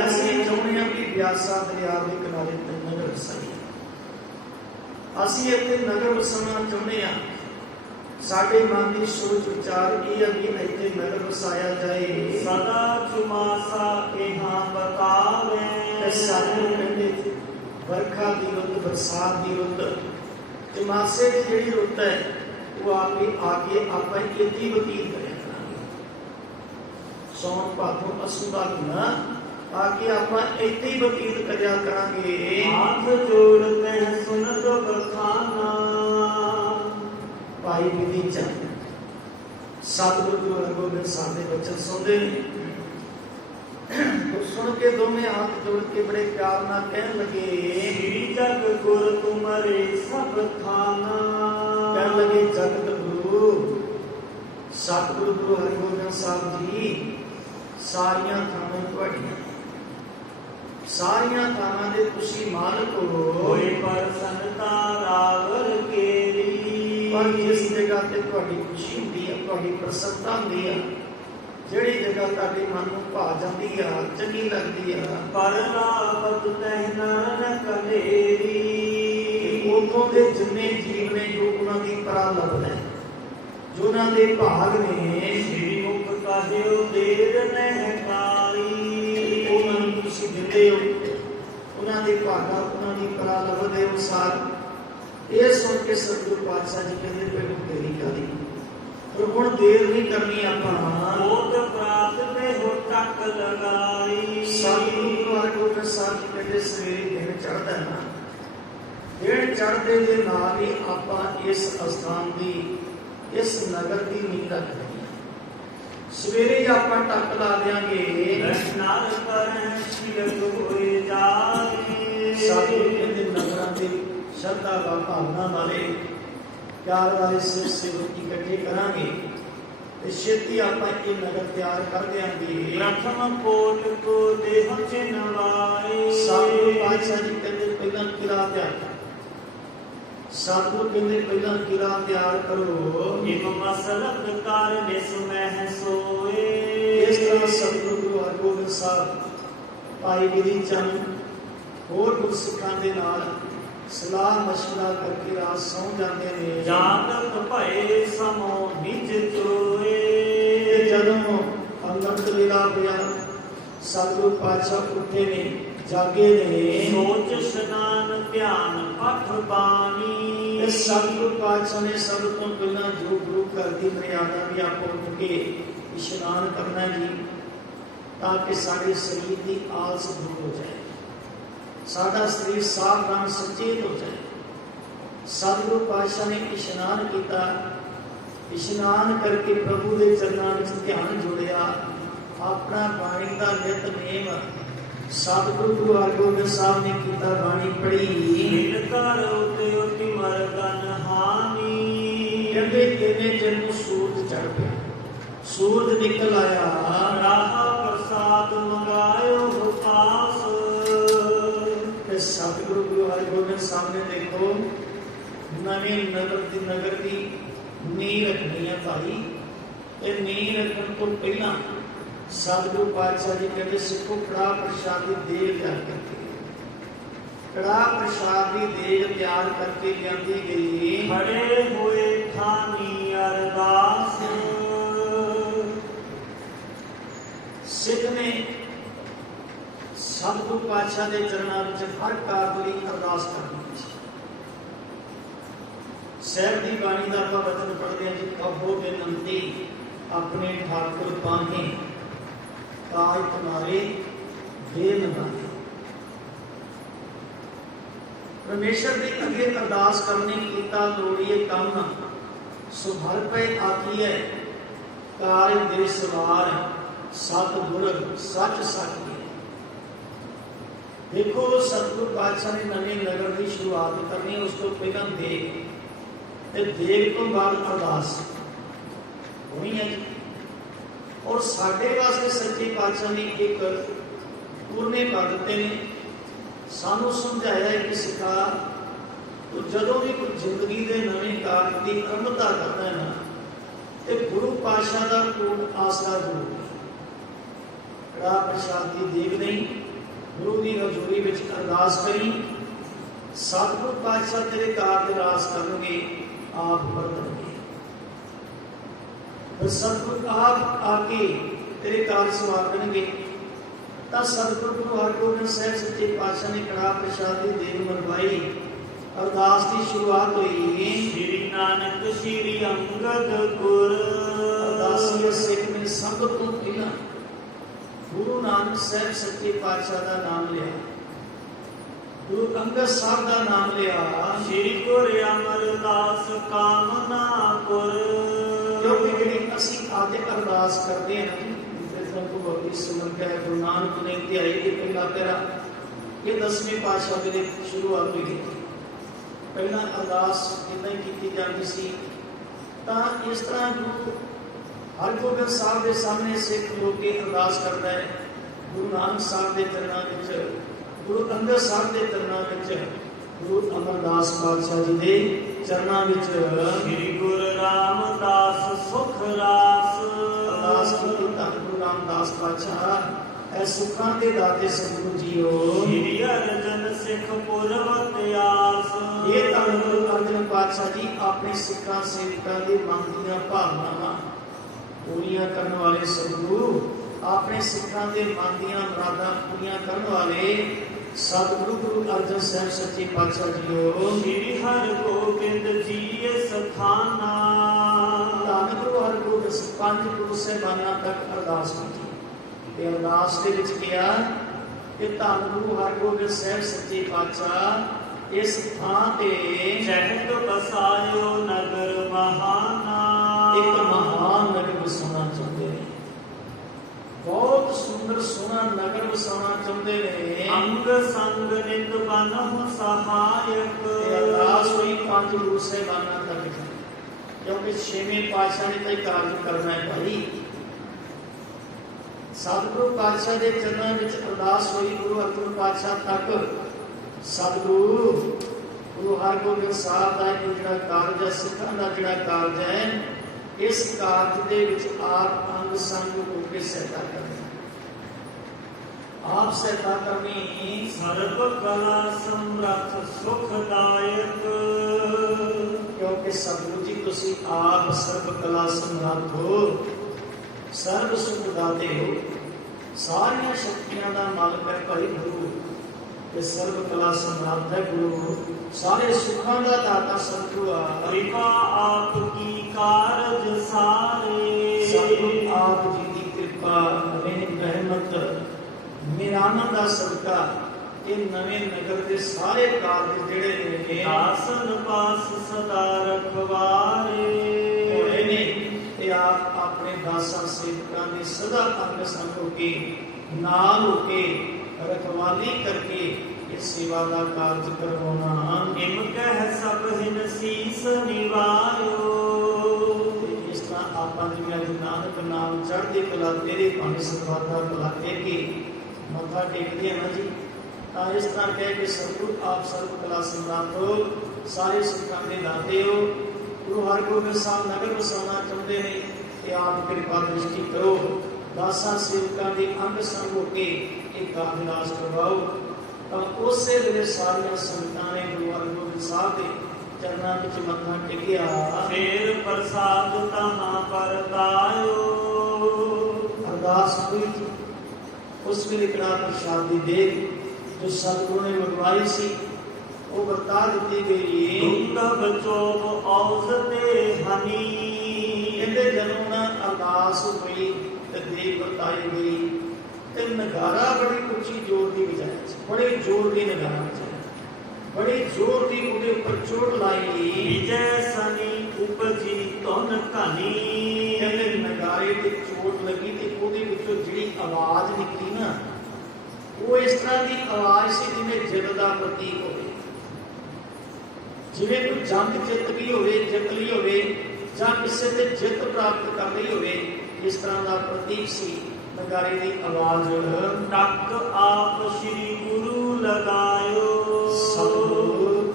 ਅਸੀਂ ਚਾਹੁੰਦੇ ਹਾਂ ਕਿ ਬਿਆਸਾ ਦਰਿਆ ਦੇ ਕਿਨਾਰੇ ਤੇ ਨਗਰ ਵਸਾਈਏ। ਅਸੀਂ ਇੱਥੇ ਨਗਰ ਵਸਾਉਣਾ ਚਾਹੁੰਦੇ ਹਾਂ। ਸਾਡੇ ਮਨ ਦੀ ਸੋਚ ਵਿਚਾਰ ਇਹ ਹੈ ਕਿ ਇੱਥੇ ਨਗਰ ਵਸਾਇਆ ਜਾਏ। ਸਦਾ ਚੁਮਾਸਾ ਇਹਾਂ ਬਤਾਵੇ। ਸਾਨੂੰ ਕਹਿੰਦੇ ਵਰਖਾ ਦੀ ਰੁੱਤ, ਬਰਸਾਤ ਦੀ ਰੁੱਤ, ਚੁਮਾਸੇ ਦੀ ਜਿਹੜੀ ਰੁੱਤ ਹੈ ਉਹ ਆ ਕੇ ਆਪਾਂ ਇੱਥੇ ਬਤੀਤ ਕਰਿਆ ਕਰਾਂਗੇ। ਸੌਣ ਭਾਦੋਂ ਅਸੂ ਦਾ ਮਹੀਨਾ ਆ ਕੇ ਆਪਾਂ ਇੱਥੇ ਹੀ ਬਤੀਤ ਕਰਿਆ ਕਰਾਂਗੇ। ਹੱਥ ਜੋੜਦੇ ਸੁਣ ਲੋ ਬਖਾਨਾ। ਭਾਈ ਵਿਧੀ ਚੰਦ ਸਤਿਗੁਰੂ ਗੁਰੂ ਹਰਿਗੋਬਿੰਦ ਸਾਹਿਬ ਦੇ ਬਚਨ ਸੁਣਦੇ ਨੇ। ਸੁਣ ਕੇ ਦੋਵੇਂ ਹੱਥ ਜੋੜ ਕੇ ਬੜੇ ਪਿਆਰ ਨਾਲ ਕਹਿਣ ਲੱਗੇ, ਸ੍ਰੀ ਜਗ ਗੁਰ ਤੁਮਰੇ ਸਭ ਥਾਨਾ। ਕਹਿਣ ਲੱਗੇ ਜਗਤ ਗੁਰੂ ਸਤਿਗੁਰੂ ਗੁਰੂ ਹਰਿਗੋਬਿੰਦ ਸਾਹਿਬ ਜੀ ਸਾਰੀਆਂ ਥਾਵਾਂ ਤੁਹਾਡੀਆਂ, ਸਾਰੀਆਂ ਥਾਵਾਂ ਦੇ ਤੁਸੀਂ ਮਾਲਕ ਹੋ। ਹੋਏ ਪ੍ਰਸੰਨਤਾ ਰਾਵਰ ਕੇਰੀ, ਪਰ ਜਿਸ ਜਗ੍ਹਾ ਤੇ ਤੁਹਾਡੀ ਖੁਸ਼ੀ ਹੁੰਦੀ ਹੈ, ਤੁਹਾਡੀ ਪ੍ਰਸੰਨਤਾ ਹੁੰਦੀ ਹੈ, ਜਿਹੜੀ ਜਗ੍ਹਾ ਤੁਹਾਡੇ ਮਨ ਨੂੰ ਭਾ ਜਾਂਦੀ ਆ, ਚੰਗੀ ਲੱਗਦੀ ਆ, ਪਰ ਲਾਪਤ ਤਹਿ ਨਰਨ ਕਲੇਰੀ, ਉਦੋਂ ਦੇ ਜਿੰਨੇ ਜੀਵ ਨੇ ਜੋ ਉਹਨਾਂ ਦੀ ਪ੍ਰਾਲਬਧ ਹੈ, ਜੋ ਉਹਨਾਂ ਦੇ ਭਾਗ ਨੇ, ਸ੍ਰੀ ਮੁਖ ਕਹਿਓ ਦੇਰ ਨਹਿ ਕਾਲੀ, ਉਹਨਾਂ ਨੂੰ ਤੁਸੀਂ ਦਿੰਦੇ ਹੋ, ਉਹਨਾਂ ਦੇ ਭਾਗਾਂ, ਉਹਨਾਂ ਦੀ ਪ੍ਰਾਲਬਧ ਦੇ ਅਨੁਸਾਰ। ਇਹ ਸੁਣ ਕੇ ਸਤਿਗੁਰੂ ਪਾਤਸ਼ਾਹ ਜੀ ਕਹਿੰਦੇ ਪਹਿਲਾਂ ਤੇਰੀ ਕਾਦੀ, ਪਰ ਹੁਣ ਦੇਰ ਨਹੀਂ ਕਰਨੀ ਆਪਾਂ। ਮੋਦ ਪ੍ਰਾਪਤ ਤੇ ਹੋ ਟੱਕ ਲਗਾਈ, ਸਤਿਗੁਰੂ ਗੁਰੂ ਹਰਿਗੋਬਿੰਦ ਸਾਹਿਬ ਜੀ ਕਹਿੰਦੇ ਸਵੇਰੇ ਦਿਨ ਚੜ੍ਹਦਾ ਨਾ, ਦਿਨ ਚੜ੍ਹਦੇ ਦੇ ਨਾਲ ਹੀ ਆਪਾਂ ਇਸ ਅਸਥਾਨ ਦੀ, ਇਸ ਨਗਰ ਦੀ ਨੀਂਹ ਰੱਖ ਲਈ। ਸਵੇਰੇ ਹੀ ਆਪਾਂ ਟੱਕ ਲਾ ਦਿਆਂਗੇ, ਦਰਸ਼ਨਾਰ ਕਰਹਿ ਸ਼ਿਲਕ ਹੋਏ ਜਾਏ। ਸਤਿਗੁਰੂ ਕਹਿੰਦੇ ਨਗਰਾਂ ਦੇ ਸ਼ਰਧਾ ਦਾ ਭਾਵਨਾ ਵਾਲੇ, ਪਿਆਰ ਵਾਲੇ ਸਿਰ ਸੇਵਕ ਇਕੱਠੇ ਕਰਾਂਗੇ ਤੇ ਛੇਤੀ ਆਪਾਂ ਇਹ ਨਗਰ ਤਿਆਰ ਕਰ ਦਿਆਂਗੇ। ਪ੍ਰਥਮ ਕੋਟ ਕੋ ਦੇਹ ਚਿਨਵਾਏ, ਸਤਿਗੁਰੂ ਪਾਤਸ਼ਾਹ ਜੀ ਕਹਿੰਦੇ ਪਹਿਲਾਂ ਕਿਲਾ ਤਿਆਰ, ਸਤਿਗੁਰੂ ਕਹਿੰਦੇ ਪਹਿਲਾਂ ਕਿਲਾ ਤਿਆਰ ਕਰੋ। ਇਮ ਮਸਲਕ ਕਰ ਨਿਸ ਮਹਿ ਸੋਏ, ਇਸ ਤਰ੍ਹਾਂ ਸਤਿਗੁਰੂ ਗੁਰੂ ਹਰਿਗੋਬਿੰਦ ਸਾਹਿਬ, ਭਾਈ ਗਿਰੀ ਚੰਦ ਹੋਰ ਗੁਰਸਿੱਖਾਂ ਦੇ ਨਾਲ ਸਲਾਹ ਮਸ਼ਵਰਾ ਕਰਕੇ ਰਾਤ ਸੌਂ ਜਾਂਦੇ ਨੇ। ਜਾਗਤ ਭਏ ਸਮੋ ਨਿਜ ਚੋਏ, ਤੇ ਜਦੋਂ ਅੰਮ੍ਰਿਤ ਵੇਲਾ ਪਿਆ, ਸਤਿਗੁਰੂ ਪਾਤਸ਼ਾਹ ਉੱਠੇ ਨੇ, ਜਾਗੇ ਨੇ। ਸੋਚ ਇਸ਼ਨਾਨ ਧਿਆਨ ਪਠ ਬਾਣੀ, ਤੇ ਸਤਿਗੁਰੂ ਪਾਤਸ਼ਾਹ ਨੇ ਸਭ ਤੋਂ ਪਹਿਲਾਂ ਜੋ ਗੁਰੂ ਘਰ ਦੀ ਮਰਿਆਦਾ ਵੀ ਆਪਾਂ ਉੱਠ ਕੇ ਇਸ਼ਨਾਨ ਕਰਨਾ ਜੀ, ਤਾਂ ਕਿ ਸਾਡੇ ਸਰੀਰ ਦੀ ਆਲਸ ਦੂਰ ਹੋ ਜਾਏ, ਸਾਡਾ ਸਰੀਰ ਸਾਵਧਾਨ ਸੁਚੇਤ ਹੋ ਜਾਏ। ਸਤਿਗੁਰੂ ਪਾਤਸ਼ਾਹ ਨੇ ਇਸ਼ਨਾਨ ਕੀਤਾ, ਇਸ਼ਨਾਨ ਕਰਕੇ ਪ੍ਰਭੂ ਦੇ ਚਰਨਾਂ ਵਿੱਚ ਧਿਆਨ ਜੋੜਿਆ, ਆਪਣਾ ਬਾਣੀ ਦਾ ਨਿਤਨੇਮ ਸਤਿਗੁਰੂ ਗੁਰੂ ਹਰਿਗੋਬਿੰਦ ਸਾਹਿਬ ਨੇ ਕੀਤਾ, ਬਾਣੀ ਪੜ੍ਹੀ। ਮਿਲ ਕਰ ਉਤੇ ਉਤੀ ਮਰਗਨ ਹਾਨੀ, ਕਹਿੰਦੇ ਇਹਨੇ ਚਿਰ ਨੂੰ ਸੂਰਜ ਚੜ੍ਹ ਪਿਆ, ਸੂਰਜ ਨਿਕਲ ਆਇਆ। ਰਾਹਾ ਪ੍ਰਸਾਦ ਮੰਗਾਇਓ ਪਾਸ, ਤੇ ਸਤਿਗੁਰੂ ਗੁਰੂ ਹਰਿਗੋਬਿੰਦ ਸਾਹਿਬ ਨੇ ਦੇਖੋ ਨਵੇਂ ਨਗਰ ਦੀ ਨੀਂਹ ਰੱਖਣੀ ਹੈ ਭਾਈ। ਤੇ ਨੀਂਹ ਰੱਖਣ ਤੋਂ ਪਹਿਲਾਂ ਸਤਿਗੁਰੂ ਪਾਤਸ਼ਾਹ ਜੀ ਕਹਿੰਦੇ ਸਿੱਖੋ ਕੜਾਹ ਪ੍ਰਸ਼ਾਦ ਦੀ ਦੇਗ ਤਿਆਰ ਕਰਕੇ, ਕੜਾਹ ਪ੍ਰਸ਼ਾਦ ਦੀ ਦੇਗ ਤਿਆਰ ਕਰਕੇ ਲਿਆਂਦੀ ਗਈ। ਖੜੇ ਹੋਏ ਥਾਨੀ ਅਰਦਾਸ, ਸਿੱਖ ਨੇ ਸਤਿਗੁਰੂ ਪਾਤਸ਼ਾਹ ਦੇ ਚਰਨਾਂ ਵਿੱਚ ਹਰ ਕਾਰਜ ਲਈ ਅਰਦਾਸ ਕਰਨੀ ਸੀ। ਸਾਹਿਬ ਦੀ ਬਾਣੀ ਦਾ ਆਪਾਂ ਵਚਨ ਪੜ੍ਹਦੇ ਹਾਂ ਜੀ, ਕਹੋ ਬੇਨੰਤੀ ਆਪਣੇ ਠਾਕੁਰ ਪਾਹੇ, ਕਾਜ ਤੁਮਾਰੇ ਬੇਨਵਾਏ। ਪਰਮੇਸ਼ਰ ਦੀ ਅੱਗੇ ਅਰਦਾਸ ਕਰਨੀ, ਕੀਤਾ ਲੋੜੀਏ ਕੰਮ ਸੋ ਭਰ ਪਏ ਆਖੀਐ, ਕਾਜ ਦੇ ਸਵਾਰ ਸਤਿਗੁਰ ਸੱਚ ਸਾਖੀ। ਦੇਖੋ ਸਤਿਗੁਰੂ ਪਾਤਸ਼ਾਹ ਨੇ ਨਵੇਂ ਨਗਰ ਦੀ ਸ਼ੁਰੂਆਤ ਕਰਨੀ, ਉਸ ਤੋਂ ਪਹਿਲਾਂ ਦੇਗ, ਤੇ ਦੇਗ ਤੋਂ ਬਾਅਦ ਅਰਦਾਸ ਹੋਣੀ ਹੈ। ਔਰ ਸਾਡੇ ਵਾਸਤੇ ਸੱਚੇ ਪਾਤਸ਼ਾਹ ਨੇ ਇੱਕ ਪੂਰਨੇ ਕਰ ਦਿੱਤੇ ਨੇ, ਸਾਨੂੰ ਸਮਝਾਇਆ ਹੈ ਕਿ ਸਿੱਖਾ ਤੂੰ ਜਦੋਂ ਵੀ ਕੋਈ ਜ਼ਿੰਦਗੀ ਦੇ ਨਵੇਂ ਕਾਰਜ ਦੀ ਅਰੰਭਤਾ ਕਰਦਾ ਹੈ ਨਾ, ਤੇ ਗੁਰੂ ਪਾਤਸ਼ਾਹ ਦਾ ਕੋਟ ਆਸਰਾ ਜ਼ਰੂਰ, ਕੜਾਹ ਪ੍ਰਸ਼ਾਦ ਦੀ ਦੇਗ ਨਹੀਂ, ਗੁਰੂ ਦੀ ਹਜ਼ੂਰੀ ਵਿੱਚ ਅਰਦਾਸ ਕਰੀ। ਸਤਿਗੁਰੂ ਪਾਤਸ਼ਾਹ ਤੇਰੇ ਕਾਰਜ ਰਾਸ ਕਰਨਗੇ, ਆਪ ਵਰਤਣਗੇ। ਫਿਰ ਸਤਿਗੁਰੂ ਆਪ ਆ ਕੇ ਤੇਰੇ ਕਾਰਜ ਸਵਾਰਨਗੇ। ਤਾਂ ਸਤਿਗੁਰੂ ਗੁਰੂ ਹਰਿਗੋਬਿੰਦ ਸਾਹਿਬ ਸੱਚੇ ਪਾਤਸ਼ਾਹ ਨੇ ਕੜਾਹ ਪ੍ਰਸ਼ਾਦ ਦੀ ਦੇਗ ਮੰਗਵਾਈ, ਅਰਦਾਸ ਦੀ ਸ਼ੁਰੂਆਤ ਹੋਈ। ਸ੍ਰੀ ਨਾਨਕ ਸ੍ਰੀ ਅੰਗਦ ਗੁਰ, ਅਰਦਾਸੀ ਸਿੱਖ ਨੇ ਸਭ ਤੋਂ ਪਹਿਲਾਂ ਗੁਰੂ ਨਾਨਕ ਸਾਹਿਬ ਸੱਚੇ ਪਾਤਸ਼ਾਹ ਦਾ ਨਾਮ ਲਿਆ, ਗੁਰੂ ਅੰਗਦ ਸਾਹਿਬ ਦਾ ਨਾਮ ਲਿਆ। ਸ੍ਰੀ ਗੁਰ ਅਮਰਦਾਸ ਕਾਮਨਾ ਪੁਰ, ਕਿਉਂਕਿ ਜਿਹੜੀ ਅਸੀਂ ਅੱਜ ਅਰਦਾਸ ਕਰਦੇ ਹਾਂ ਜਿਸ ਨੂੰ ਭਗਵਤੀ ਸਿਮਰਨ ਹੈ, ਗੁਰੂ ਨਾਨਕ ਨੇ ਧਿਆਈ ਦੇ ਪਹਿਲਾ ਤੇਰਾ, ਇਹ 10ਵੇਂ ਪਾਤਸ਼ਾਹ ਦੇ ਸ਼ੁਰੂਆਤ ਹੋਈ। ਪਹਿਲਾਂ ਅਰਦਾਸ ਜਿੱਦਾਂ ਹੀ ਕੀਤੀ ਜਾਂਦੀ ਸੀ, ਤਾਂ ਇਸ ਤਰ੍ਹਾਂ ਗੁਰੂ ਹਰਗੋਬਿੰਦ ਸਾਹਿਬ ਦੇ ਸਾਹਮਣੇ ਸਿੱਖ ਲੋਕ ਕੇ ਅਰਦਾਸ ਕਰਦਾ ਹੈ। ਗੁਰੂ ਨਾਨਕ ਸਾਹਿਬ ਦੇ ਚਰਨਾਂ ਵਿੱਚ, ਗੁਰੂ ਅੰਗਦ ਸਾਹਿਬ ਦੇ ਚਰਨਾਂ ਵਿੱਚ, ਗੁਰੂ ਅਮਰਦਾਸ ਪਾਤਸ਼ਾਹ ਜੀ ਦੇ ਚਰਨਾਂ ਵਿੱਚ ਸ੍ਰੀ ਗੁਰੂ ਰਾਮਦਾਸ ਸੁਖ ਰਾਸ ਅਰਦਾਸ ਕੀਤੀ। ਧੰਨ ਗੁਰੂ ਰਾਮਦਾਸ ਪਾਤਸ਼ਾਹ ਐ ਸੁੱਖਾਂ ਦੇ ਦਾਤੇ ਸਤਿਗੁਰੂ ਜੀਓ। ਸ੍ਰੀ ਅਰਜਨ ਸਿੱਖ ਪੁਰਬ ਤਿਆਸ ਇਹ ਧੰਨ ਗੁਰੂ ਅਰਜਨ ਪਾਤਸ਼ਾਹ ਜੀ ਆਪਣੇ ਸਿੱਖਾਂ ਸੇਵਕਾਂ ਦੇ ਮਨ ਦੀਆਂ ਭਾਵਨਾਵਾਂ ਪੂਰੀਆਂ ਕਰਨ ਵਾਲੇ ਸਤਿਗੁਰੂ, ਆਪਣੇ ਸਿੱਖਾਂ ਦੇ ਮਨ ਦੀਆਂ ਮੁਰਾਦਾਂ ਪੂਰੀਆਂ ਕਰਨ ਵਾਲੇ ਸਤਿਗੁਰੂ ਗੁਰੂ ਅਰਜਨ ਸਾਹਿਬ ਸੱਚੇ ਪਾਤਸ਼ਾਹ ਜੀਓ। ਸ੍ਰੀ ਹਰਗੋਬਿੰਦ ਜੀ ਸਥਾਨਾ ਧੰਨ ਗੁਰੂ ਹਰਗੋਬਿੰਦ ਪੰਜ ਗੁਰੂ ਸਾਹਿਬਾਨਾਂ ਤੱਕ ਅਰਦਾਸ ਕੀਤੀ ਤੇ ਅਰਦਾਸ ਦੇ ਵਿੱਚ ਕਿਹਾ ਕਿ ਧੰਨ ਗੁਰੂ ਹਰਗੋਬਿੰਦ ਸਾਹਿਬ ਸੱਚੇ ਪਾਤਸ਼ਾਹ ਇਸ ਥਾਂ ਤੇ ਚਹਿਤ ਬਸਾਇਓ ਨਗਰ ਮਹਾਨਾ ਇੱਕ ਮਹਾਨ ਨਗਰ ਵਸਾਉਣਾ ਚਾਹੁੰਦੇ ਨੇ। ਬਹੁਤ ਸੁੰਦਰ ਸੋਹਣਾ ਨਗਰ ਵਸਾਉਣਾ ਚਾਹੁੰਦੇ ਨੇ। ਅੰਗ ਸੰਗ ਨਿਤ ਬਨਹੁ ਸਹਾਇਕ ਅਰਦਾਸ ਹੋਈ ਪੰਜ ਗੁਰੂ ਸਾਹਿਬਾਨਾਂ ਤੱਕ, ਕਿਉਂਕਿ ਛੇਵੇਂ ਪਾਤਸ਼ਾਹ ਨੇ ਤਾਂ ਇਹ ਕਾਰਜ ਕਰਨਾ ਹੈ ਭਾਈ। ਸਤਿਗੁਰੂ ਪਾਤਸ਼ਾਹ ਦੇ ਚਰਨਾਂ ਵਿੱਚ ਅਰਦਾਸ ਹੋਈ ਗੁਰੂ ਅਰਜਨ ਪਾਤਸ਼ਾਹ ਤੱਕ। ਸਤਿਗੁਰੂ ਗੁਰੂ ਹਰਗੋਬਿੰਦ ਸਾਹਿਬ ਦਾ ਇਹ ਜਿਹੜਾ ਕਾਰਜ ਹੈ, ਸਿੱਖਾਂ ਦਾ ਜਿਹੜਾ ਕਾਰਜ ਹੈ, ਇਸ ਕਾਰਜ ਦੇ ਵਿੱਚ ਆਪ ਅੰਗ ਸੰਗ ਹੋ ਕੇ ਸਹਾਇਤਾ ਕਰਨੀ, ਆਪ ਸਹਾਇਤਾ ਕਰਨੀ। ਸਰਬ ਕਲਾ ਸਮਰੱਥ ਸੁਖਦਾਇਕ ਕਿਉਂਕਿ ਸਤਿਗੁਰੂ ਜੀ ਤੁਸੀਂ ਆਪ ਸਰਬ ਕਲਾ ਸਮਰੱਥ ਹੋ, ਸਰਬ ਸੁਖ ਦਾਤੇ ਹੋ, ਸਾਰੀਆਂ ਸ਼ਕਤੀਆਂ ਦਾ ਮਾਲਕ ਹੈ ਭਾਈ ਗੁਰੂ। ਤੇ ਸਰਬ ਕਲਾ ਸਮਰੱਥ ਹੈ ਗੁਰੂ, ਸਾਰੇ ਸੁੱਖਾਂ ਦਾ ਦਾਤਾ ਸਤਿਗੁਰੂ ਆ। ਕਿਰਪਾ ਆਪ ਕੀ ਕਾਰਜ ਸਾਰੇ ਸਤਿਗੁਰੂ ਆਪ ਜੀ ਦੀ ਕਿਰਪਾ, ਰਹਿਮਤ, ਮਿਹਰਾਨਾ ਦਾ ਸਦਕਾ ਇਹ ਨਵੇਂ ਨਗਰ ਦੇ ਸਾਰੇ ਕਾਰਜ ਜਿਹੜੇ ਨੇ ਆਸਨ ਪਾਸ ਸਦਾ ਰਖਵਾਰੇ ਹੋਏ ਨੇ। ਤੇ ਆਪ ਆਪਣੇ ਦਾਸਾਂ ਸੇਵਕਾਂ ਦੀ ਸਦਾ ਅੰਗ ਸੰਗ ਹੋ ਕੇ, ਨਾਲ ਹੋ ਕੇ, ਰਖਵਾਲੀ ਕਰਕੇ ਇਹ ਸੇਵਾ ਦਾ ਕਾਰਜ ਕਰਵਾਉਣਾ। ਨਿਮ ਕਹਿ ਸਭ ਹਿਨ ਸੀਸ ਨਿਵਾਇਓ। ਇਸ ਤਰ੍ਹਾਂ ਆਪਾਂ ਜਿਵੇਂ ਅੱਜ ਨਾਨਕ ਨਾਮ ਚੜ੍ਹਦੀ ਕਲਾ ਤੇਰੇ ਭਾਣੇ ਸਰਵਾਦਾ ਭਲਾ ਕਹਿ ਕੇ ਮੱਥਾ ਟੇਕਦੇ ਆ ਨਾ ਜੀ, ਤਾਂ ਇਸ ਤਰ੍ਹਾਂ ਕਹਿ ਕੇ ਸਤਿਗੁਰੂ ਆਪ ਸਰਬ ਕਲਾ ਸਮਰੱਥ ਹੋ, ਸਾਰੇ ਸਿੱਖਾਂ ਦੇ ਦਾਤੇ ਹੋ। ਗੁਰੂ ਹਰਗੋਬਿੰਦ ਸਾਹਿਬ ਨਗਰ ਵਸਾਉਣਾ ਚਾਹੁੰਦੇ ਨੇ ਤੇ ਆਪ ਕਿਰਪਾ ਦ੍ਰਿਸ਼ਟੀ ਕਰੋ, ਦਾਸਾਂ ਸੇਵਕਾਂ ਦੇ ਅੰਗ ਸੰਗ ਹੋ ਕੇ ਇਹ ਕਾਰਜ ਵਿਲਾਸ ਕਰਵਾਓ। ਤਾਂ ਉਸੇ ਵੇਲੇ ਸਾਰੀਆਂ ਸੰਗਤਾਂ ਨੇ ਗੁਰੂ ਹਰਗੋਬਿੰਦ ਸਾਹਿਬ ਦੇ ਚਰਨਾਂ ਵਿੱਚ ਮੱਥਾ ਟੇਕਿਆ। ਫੇਰ ਪ੍ਰਸਾਦ ਤਹਾਂ ਪਰਤਾਇਓ। ਅਰਦਾਸ ਹੋਈ ਸੀ ਉਸ ਵੇਲੇ ਕਿਹੜਾ ਪ੍ਰਸ਼ਾਦ ਦੀ ਦੇਗ ਜੋ ਸਤਿਗੁਰੂ ਨੇ ਮੰਗਵਾਈ ਸੀ ਉਹ ਵਰਤਾ ਦਿੱਤੀ ਗਈ। ਦੁੰਦਬ ਚੋਬ ਔਸਤੇ ਹਨੀ। ਕਹਿੰਦੇ ਜਦੋਂ ਉਹਨਾਂ ਅਰਦਾਸ ਹੋਈ ਤੇ ਦੇਗ ਵਰਤਾਈ ਗਈ ਤੇ ਨਗਾਰਾ ਬੜੀ ਉੱਚੀ ਜ਼ੋਰ ਦੀ ਵਜਾਇਆ ਸੀ, ਬੜੇ ਜ਼ੋਰ ਦੀ ਨਗਾਰਾ ਵਜਾਇਆ, ਬੜੀ ਜ਼ੋਰ ਦੀ ਉਹਦੇ ਉੱਪਰ ਚੋਟ ਲਾਈ। ਵਿਜੈ ਸਨੀ ਉਪਜੀ ਧੁਨ ਘਨੀ। ਕਹਿੰਦੇ ਨਗਾਰੇ ਤੇ ਚੋਟ ਲੱਗੀ ਤੇ ਉਹਦੇ ਵਿੱਚੋਂ ਜਿਹੜੀ ਆਵਾਜ਼ ਨਿਕਲੀ ਨਾ, ਉਹ ਇਸ ਤਰ੍ਹਾਂ ਦੀ ਆਵਾਜ਼ ਸੀ ਜਿਵੇਂ ਜਿੱਤ ਦਾ ਪ੍ਰਤੀਕ ਹੋਵੇ, ਜਿਵੇਂ ਕੋਈ ਜੰਗ ਜਿੱਤ ਗਈ ਹੋਵੇ, ਜਿੱਤ ਲਈ ਹੋਵੇ, ਜਾਂ ਕਿਸੇ ਤੇ ਜਿੱਤ ਪ੍ਰਾਪਤ ਕਰ ਲਈ ਹੋਵੇ, ਇਸ ਤਰ੍ਹਾਂ ਦਾ ਪ੍ਰਤੀਕ ਸੀ ਨਗਾਰੇ ਦੀ ਆਵਾਜ਼। ਟੱਕ ਆਪ ਸ੍ਰੀ ਗੁਰੂ ਲਗਾਇਓ। ਸਤਿਗੁਰੂ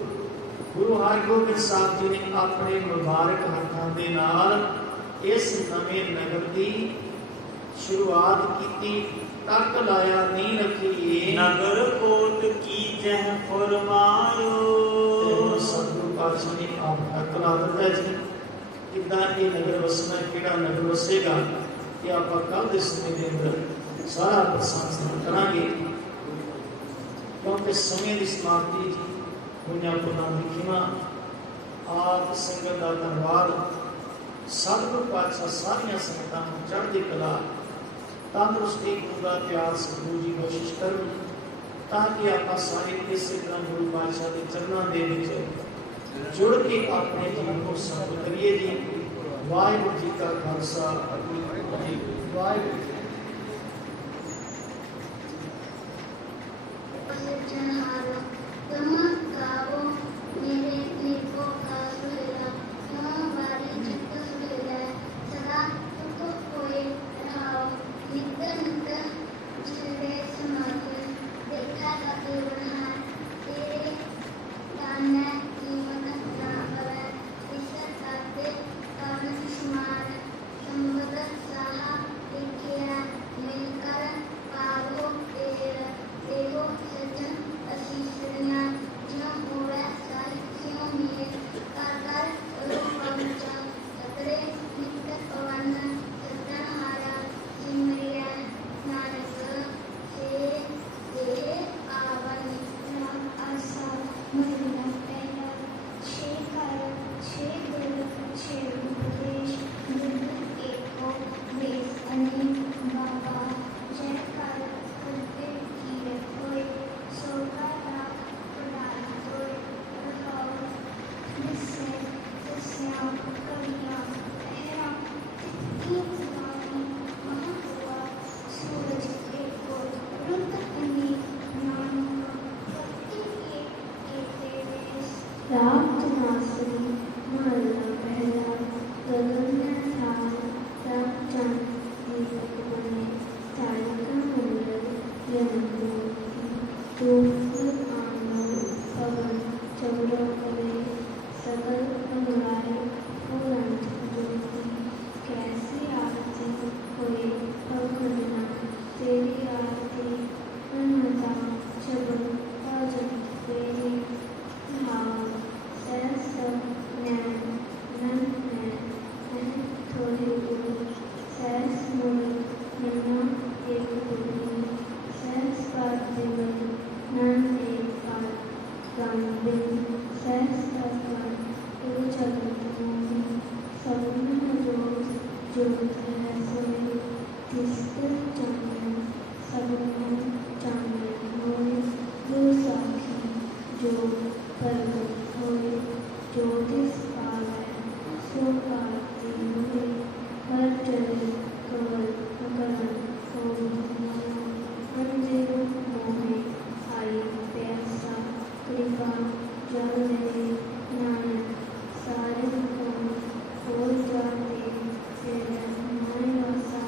ਗੁਰੂ ਹਰਗੋਬਿੰਦ ਸਾਹਿਬ ਜੀ ਨੇ ਆਪਣੇ ਮੁਬਾਰਕ ਹੱਥਾਂ ਦੇ ਨਾਲ ਇਸ ਨਵੇਂ ਨਗਰ ਦੀ ਸ਼ੁਰੂਆਤ ਕੀਤੀ। ਤੱਕ ਲਾਇਆ ਨਹੀਂ ਰੱਖੀ, ਨਗਰ ਕੋਟ ਕੀ ਜਹ ਫਰਮਾਇਓ। ਸਤਿਗੁਰੂ ਪਾਤਸ਼ਾਹ ਨੇ ਆਪ ਤੱਕ ਲਾ ਦਿੱਤਾ ਜੀ। ਕਿੱਦਾਂ ਇਹ ਨਗਰ ਵਸਣਾ, ਕਿਹੜਾ ਨਗਰ ਵਸੇਗਾ, ਇਹ ਆਪਾਂ ਕੱਲ ਦੇ ਸਮੇਂ ਦੇ ਅੰਦਰ ਸਾਰਾ ਪ੍ਰਸੰਗ ਕਰਾਂਗੇ, ਕਿਉਂਕਿ ਸਮੇਂ ਦੀ ਸਮਾਪਤੀ ਹੋਈਆਂ ਪੁਰਨਾਂ ਦੀ ਖਿਮਾ। ਆਪ ਸੰਗਤ ਦਾ ਧੰਨਵਾਦ। ਸਤਿਗੁਰੂ ਪਾਤਸ਼ਾਹ ਸਾਰੀਆਂ ਸੰਗਤਾਂ ਨੂੰ ਚੜ੍ਹਦੀ ਕਲਾ, ਤੰਦਰੁਸਤੀ, ਗੁਰੂ ਦਾ ਪਿਆਰ ਸਤਿਗੁਰੂ ਜੀ ਬਖਸ਼ਿਸ਼ ਕਰਨ, ਤਾਂ ਕਿ ਆਪਾਂ ਸਾਰੇ ਇਸੇ ਤਰ੍ਹਾਂ ਗੁਰੂ ਪਾਤਸ਼ਾਹ ਦੇ ਚਰਨਾਂ ਦੇ ਵਿੱਚ ਜੁੜ ਕੇ ਆਪਣੇ ਜੀਵਨ ਨੂੰ ਸਫਲ ਕਰੀਏ ਜੀ। ਵਾਹਿਗੁਰੂ ਜੀ ਕਾ ਖਾਲਸਾ, ਵਾਹਿਗੁਰੂ। रात नासरी महला पहला गगन में थाल रात चंद दीपक बने तारिका मंडल यमूर्ति धूप आंगन पवन चौरा करे सकल अंगाए उड़ंत ज्योति कैसी आरती होए अखंडना तेरी आरती अनमता चबन अजब तेरी भाव सहस नैन नन नैन थोड़े गुरु सहस मुनि निम्ना एक गुरु सहस पार देवन नन एक पार गान बिन सहस तत्वन गुरु जगत मोहि सगुण जोत जोत है सोई तिस्तर चांदन सगुण चांदन मोहि दो साखी जो प्रगट होए ज्योतिष पावै सो आरती होए हर चले कवल करण होई अंधेरो मोहे आई प्यासा कृपा जल रहे नानक सारे कौन हो जाते तेरे मन वासा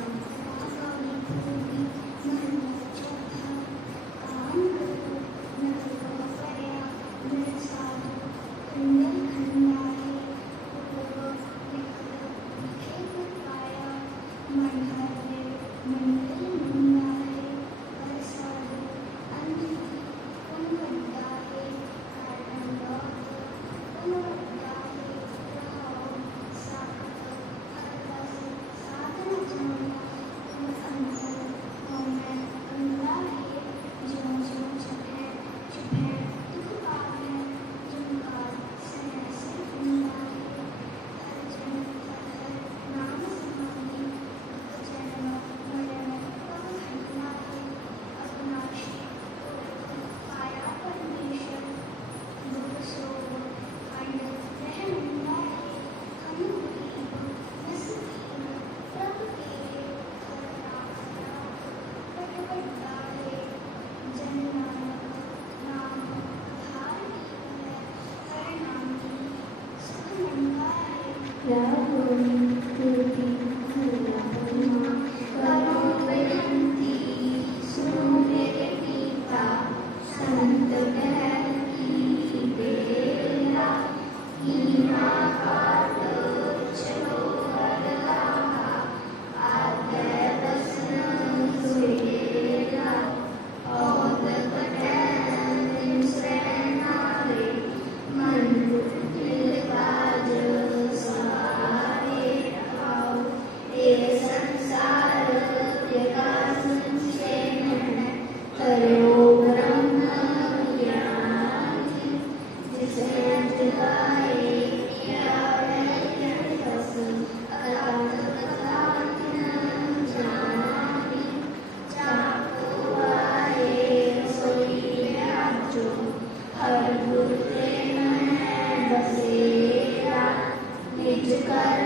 निज कर